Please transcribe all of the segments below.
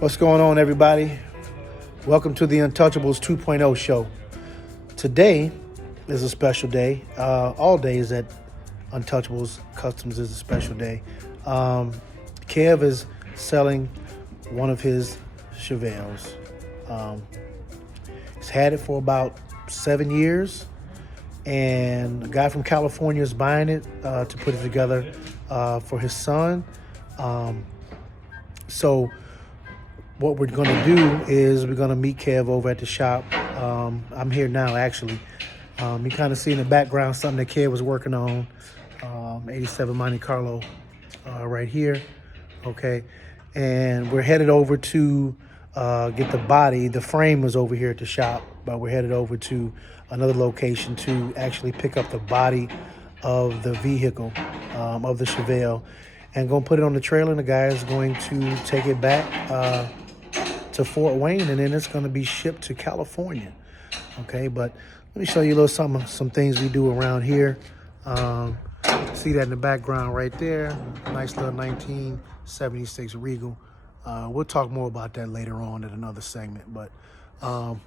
What's going on, everybody? Welcome to the Untouchables 2.0 show. Today is a special day. All days at Untouchables Customs is a special day. Kev is selling one of his Chevelles. He's had it for about 7 years, and a guy from California is buying it to put it together for his son. So what we're going to do is we're going to meet Kev over at the shop. I'm here now, actually. You kind of see in the background something that Kev was working on, 87 Monte Carlo right here, okay? And we're headed over to get the body. The frame was over here at the shop, but we're headed over to another location to actually pick up the body of the vehicle, of the Chevelle, and going to put it on the trailer, and the guy is going to take it back to Fort Wayne, and then it's going to be shipped to California. Okay, but let me show you a little some things we do around here. See that in the background right there, nice little 1976 Regal. We'll talk more about that later on in another segment, but on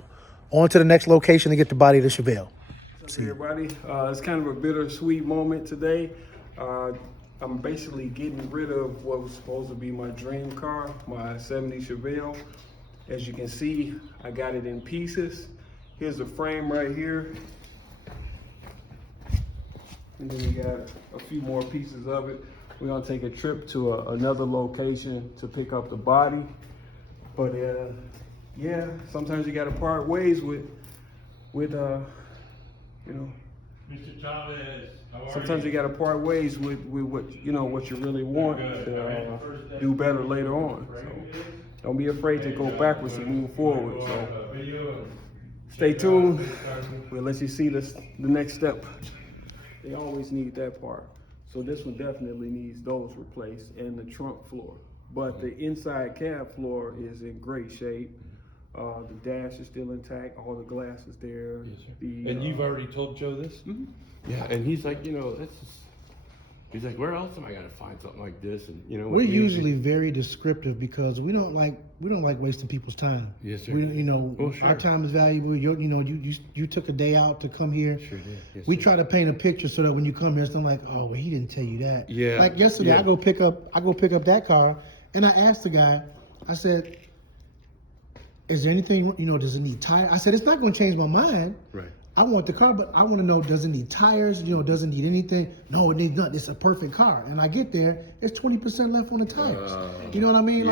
to the next location to get the body of the Chevelle. What's up, everybody? It's kind of a bittersweet moment today. I'm basically getting rid of what was supposed to be my dream car, my 70 Chevelle. As you can see, I got it in pieces. Here's the frame right here. And then we got a few more pieces of it. We're gonna take a trip to another location to pick up the body. But yeah, sometimes you gotta part ways with you know, Mr. Chavez, how are sometimes you gotta part ways with what what you really want to do better later on. So don't be afraid to go backwards and move forward. So stay tuned. We'll let you see the next step. They always need that part. So this one definitely needs those replaced and the trunk floor. But the inside cab floor is in great shape. The dash is still intact. All the glass is there. Yes, sir. And you've already told Joe this? Mm-hmm. Yeah, and he's like, he's like, where else am I gonna find something like this? And We're usually very descriptive because we don't like wasting people's time. Yes, sir. Sure. Our time is valuable. You took a day out to come here. Sure did. Yes, We sir. try to paint a picture so that when you come here, it's not like, oh, well, he didn't tell you that. Yeah. Like yesterday, Yeah. I go pick up that car, and I asked the guy, I said, is there anything, does it need tires? I said, it's not going to change my mind. Right. I want the car, but I want to know, does it need tires? Does it need anything? No, it needs nothing. It's a perfect car. And I get there, it's 20% left on the tires. You know what I mean?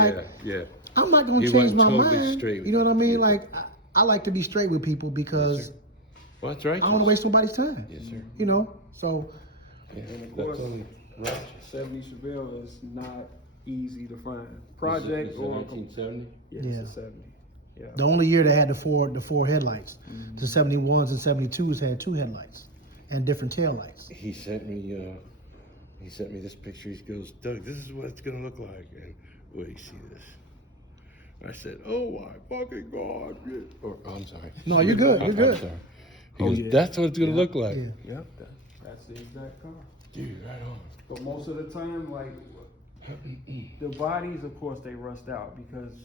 Yeah. I'm not going to You change went my totally mind. straight with You know what I mean? Yes, sir. Like, I like to be straight with people because Yes, sir. Well, that's right. I don't want to waste nobody's time. Yes, sir. So. Yeah, And of that's course, only right. 70 Chevelle is not easy to find. It's Project a or 1970. yeah, Yeah. it's a 70. Yeah. The only year they had the four headlights. The 71s and 72s had two headlights and different tail lights. He sent me this picture. He goes, Doug, this is what it's gonna look like. And wait, see this. I said, oh my fucking God. Or, I'm sorry. No, you're good. You're I'm good. sorry. He goes, yeah. that's what it's gonna look like. Yeah. Yep, that's the exact car. Dude, right on. But most of the time, like the bodies, of course, they rust out because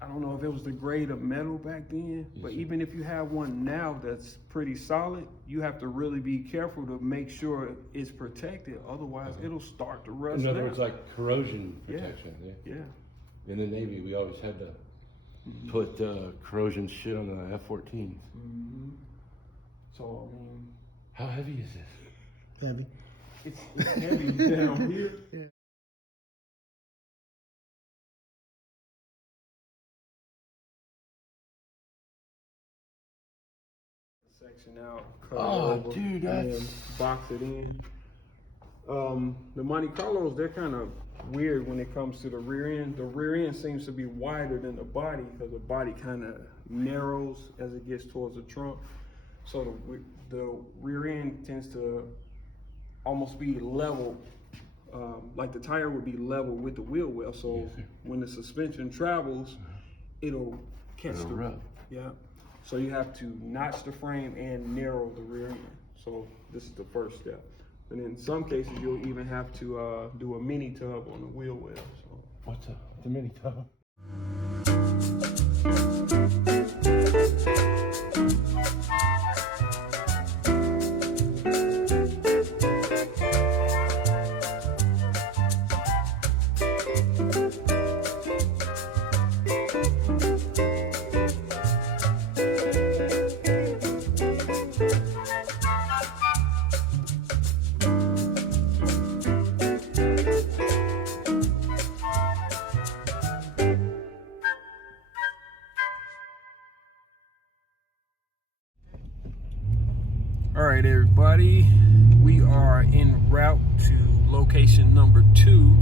I don't know if it was the grade of metal back then, but Yes, sir. even if you have one now that's pretty solid, you have to really be careful to make sure it's protected. Otherwise, it'll start to rust In other out. words, like corrosion protection. Yeah. In the Navy, we always had to put corrosion shit on the F-14s. Mm-hmm. So I mean, How heavy is this? Heavy. it's heavy down here. Yeah. Section out, cut Oh, it over, dude, and that's- box it in. The Monte Carlos, they're kind of weird when it comes to the rear end. The rear end seems to be wider than the body because the body kind of narrows as it gets towards the trunk. So the rear end tends to almost be level, like the tire would be level with the wheel well. So Yes, sir. when the suspension travels, it'll catch It'll the rub. Yeah. So you have to notch the frame and narrow the rear end. So this is the first step. And in some cases, you'll even have to do a mini tub on the wheel well. So What's a mini tub? All right, everybody, we are en route to location number 2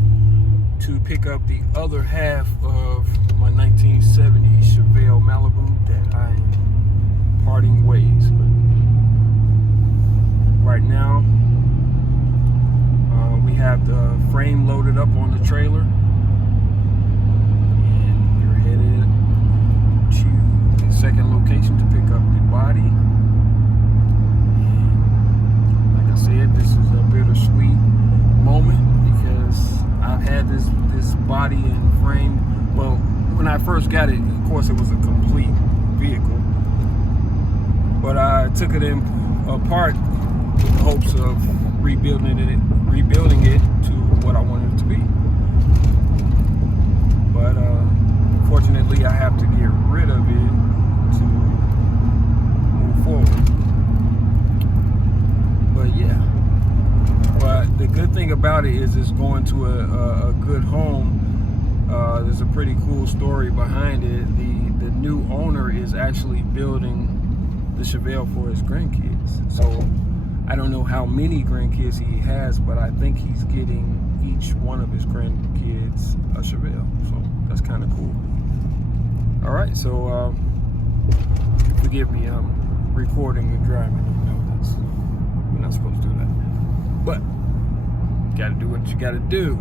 to pick up the other half of my 1970 Chevelle Malibu that I am parting ways with. Right now, we have the frame loaded up on the trailer, and we're headed to the second location to pick up the body. Said this is a bittersweet moment because I've had this body and frame. Well, when I first got it, of course, it was a complete vehicle, but I took it apart with the hopes of rebuilding it to what I wanted it to be. But unfortunately, I have to get rid of it to move forward. But yeah, but the good thing about it is it's going to a good home. There's a pretty cool story behind it. The new owner is actually building the Chevelle for his grandkids. So I don't know how many grandkids he has, but I think he's getting each one of his grandkids a Chevelle. So that's kind of cool. All right, so forgive me, I'm recording and driving. We're not supposed to do that, but you gotta do what you gotta do.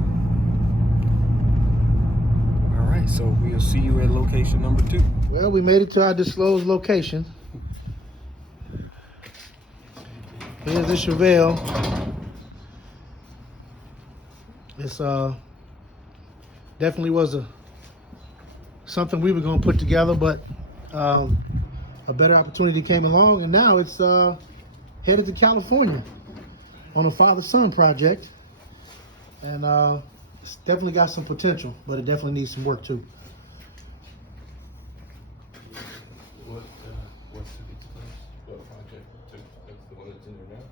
All right, so we'll see you at location number 2. Well, we made it to our disclosed location. Here's the Chevelle. It's definitely was something we were gonna put together, but a better opportunity came along, and now it's headed to California on a father-son project, and it's definitely got some potential, but it definitely needs some work too. What's the next place? What project? That's the one that's in there now?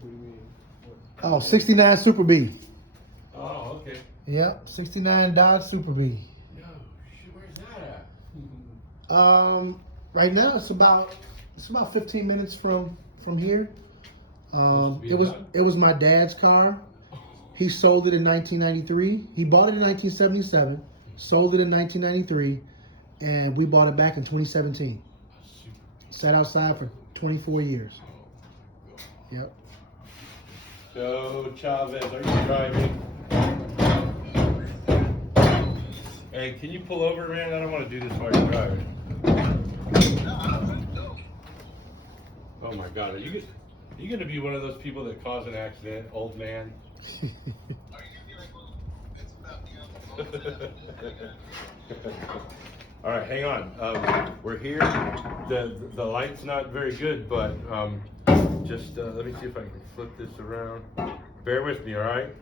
What do you mean? Oh, 69 Super B. Oh, okay. Yep, 69 Dodge Super B. No, shit, where's that at? Right now it's about 15 minutes from here. It was my dad's car. He sold it in 1993. He bought it in 1977, sold it in 1993, and we bought it back in 2017. Sat outside for 24 years. Yep. So, Chavez, are you driving? Hey, can you pull over, man? I don't want to do this while you're driving. Oh my God, are you gonna be one of those people that cause an accident, old man? All right, hang on. We're here. The light's not very good, but just let me see if I can flip this around. Bear with me, all right?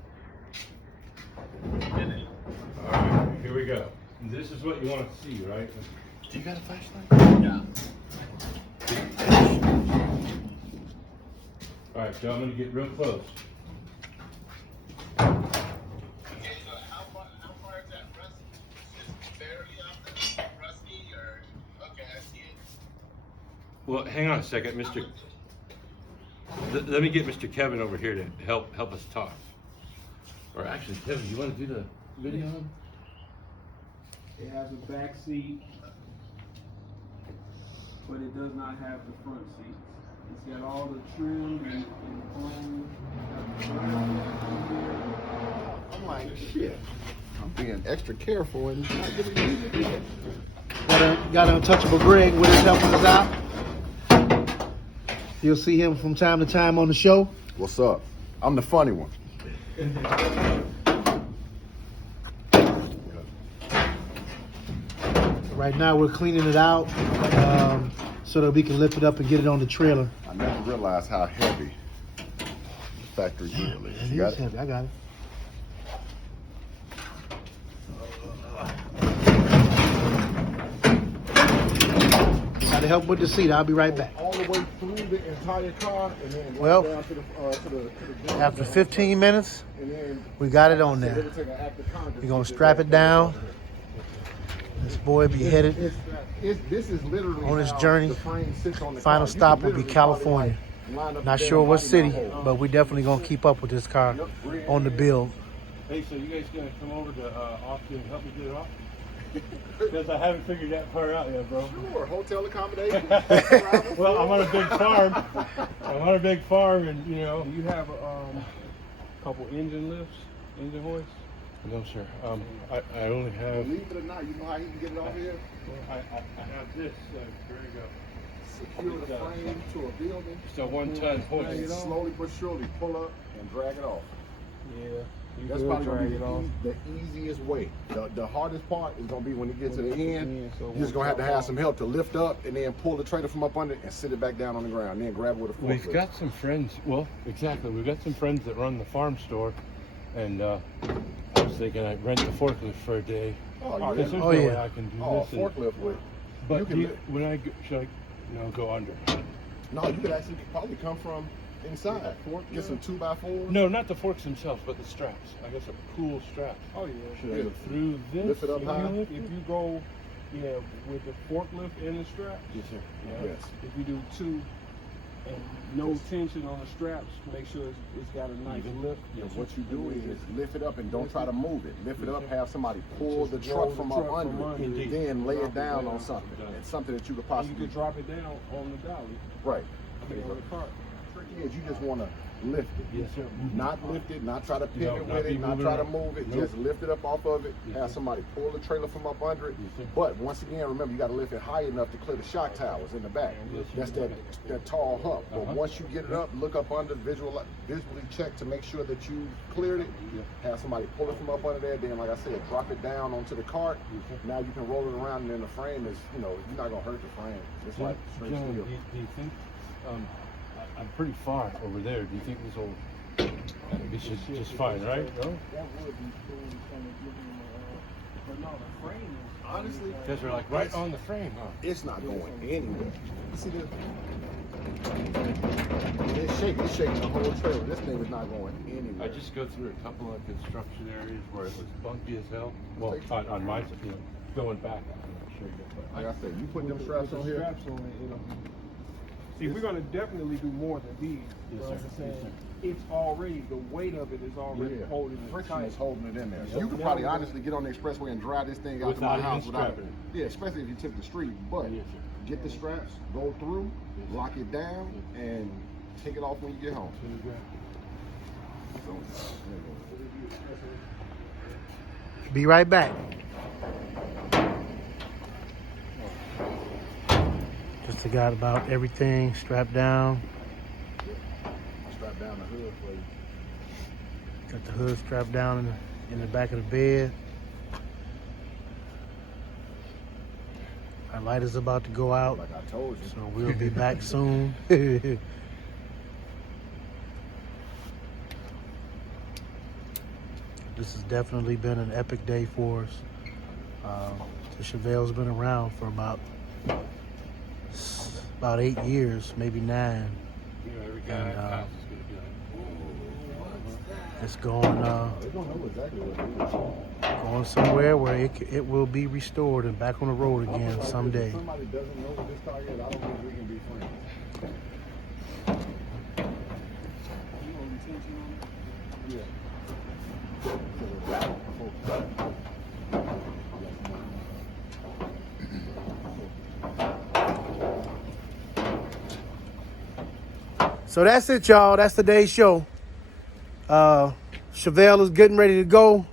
All right, here we go. This is what you want to see, right? Do you got a flashlight? Yeah. All right, so I'm going to get real close. Okay, so how far is that rusty? Just barely off the rusty, or okay, I see it. Well, hang on a second, Mr. Let me get Mr. Kevin over here to help us talk. Or actually, Kevin, you want to do the video? It has a back seat, but it does not have the front seat. It's got all the trim and chrome. I'm like, shit. I'm being extra careful and not giving you the Got an untouchable Greg with us helping us out. You'll see him from time to time on the show. What's up? I'm the funny one. Right now we're cleaning it out so that we can lift it up and get it on the trailer. I never realized how heavy the factory grill is. It You got is it? heavy. I got it. Got to help with the seat. I'll be right back. All the way through the entire car, and then Well, down to the After 15 minutes, and then we got it on they there. would take an active contact. We're going to strap it down. This boy be headed. This is literally on his how journey. the frame sits on the Final car. You stop can will be literally California. probably, like, line up Not the sure damn what body city, hole. but we definitely going to keep up with this car on the build. Hey, so you guys gonna come over to Austin and help me get it off? Because I haven't figured that part out yet, bro. Sure, hotel accommodation. Well, I'm on a big farm. I'm on a big farm, and you know. Do you have a couple engine lifts, engine hoists? No, sir. I only have. Believe it or not, you know how you can get it off here? I have this. There you go. Secure the frame to a building. It's a 1-ton hoist. And slowly but surely pull up and drag it off. Yeah. You That's could probably gonna drag be it off. the easiest way. The hardest part is gonna be when you get to the end. so You're just gonna have to have some help to lift up and then pull the trailer from up under and sit it back down on the ground. Then grab it with a forklift. We've got some friends. Well, exactly. We've got some friends that run the farm store, and I was thinking I'd rent the forklift for a day. Oh, Because there's yeah. no yeah. way I can do Oh, this. and- forklift with. but you do can you, when I go, should I, go under? No, you could actually probably come from inside. Get some 2x4s. No, not the forks themselves, but the straps. I got some cool straps. Oh yeah. Should I Yeah. go through this? Lift it up If high. you go, with the forklift and the straps, Yes, sir. Yes. if you do two and no tension on the straps, make sure it's got a nice lift. Yeah, what you do is lift it up and don't try to move it. Lift it up, have somebody pull the Just roll truck the from truck up from under under it, it. then lay Drop it it down down. on something. It's something that you could And you possibly could drop it down on the dolly. Right. I mean, on the cart. Trick is you just want to lift it. Yes, sir. Not lift it, not try to pick No, it not with be it, not moving try to around. move it. Nope. Just lift it up off of it. Yes, Have sir. somebody pull the trailer from up under it. Yes, sir. But once again, remember you got to lift it high enough to clear the shock towers in the back. Yes, sir. That's that tall hump. But Uh-huh. once you get it up, look up under, visually check to make sure that you cleared it. Yeah. Have somebody pull it from up under there. Then, like I said, drop it down onto the cart. Yes, sir. Now you can roll it around, and then the frame is, you're not gonna hurt the frame. It's like straight Gentlemen, steel. do you think I'm pretty far over there? Do you think this will be just fine, right? No? That would be cool. Kind of give them but no, the frame is Honestly, Because they're like right on the frame, huh? it's not going anywhere. See this? It's shaking the whole trailer. This thing is not going anywhere. I just go through a couple of construction areas where it was bunky as hell. Well, on my, going back, I'm not sure. Like I said, you put them straps on here. Straps on it, it'll be. See, we're gonna definitely do more than these. Yes, but sir. I'm Yes, saying sir. it's already the weight of it is already Yeah. holding it Friction tight. is holding it in there. So Yeah. you could probably honestly get on the expressway and drive this thing out to my Without house even without it. strapping Yeah, especially if you took the street. But Yes, sir. get the straps, go through, lock it down, and take it off when you get home. Be right back. Just got about everything strapped down. Strap down the hood for you. Got the hood strapped down in the back of the bed. Our light is about to go out, Like I told you. so we'll be back soon. This has definitely been an epic day for us. The Chevelle's been around for about 8 years, maybe 9. Every guy And, in the house is going to be like, It's going They don't know exactly what it is. going somewhere where it will be restored and back on the road again someday. If somebody doesn't know what this car is, I don't think we can be friends. You know, retention on it? Yeah. So that's it, y'all. That's today's show. Chevelle is getting ready to go,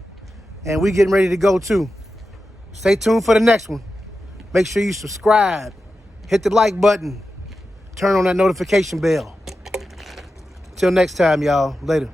and we getting ready to go too. Stay tuned for the next one. Make sure you subscribe, hit the like button, turn on that notification bell. Till next time, y'all. Later.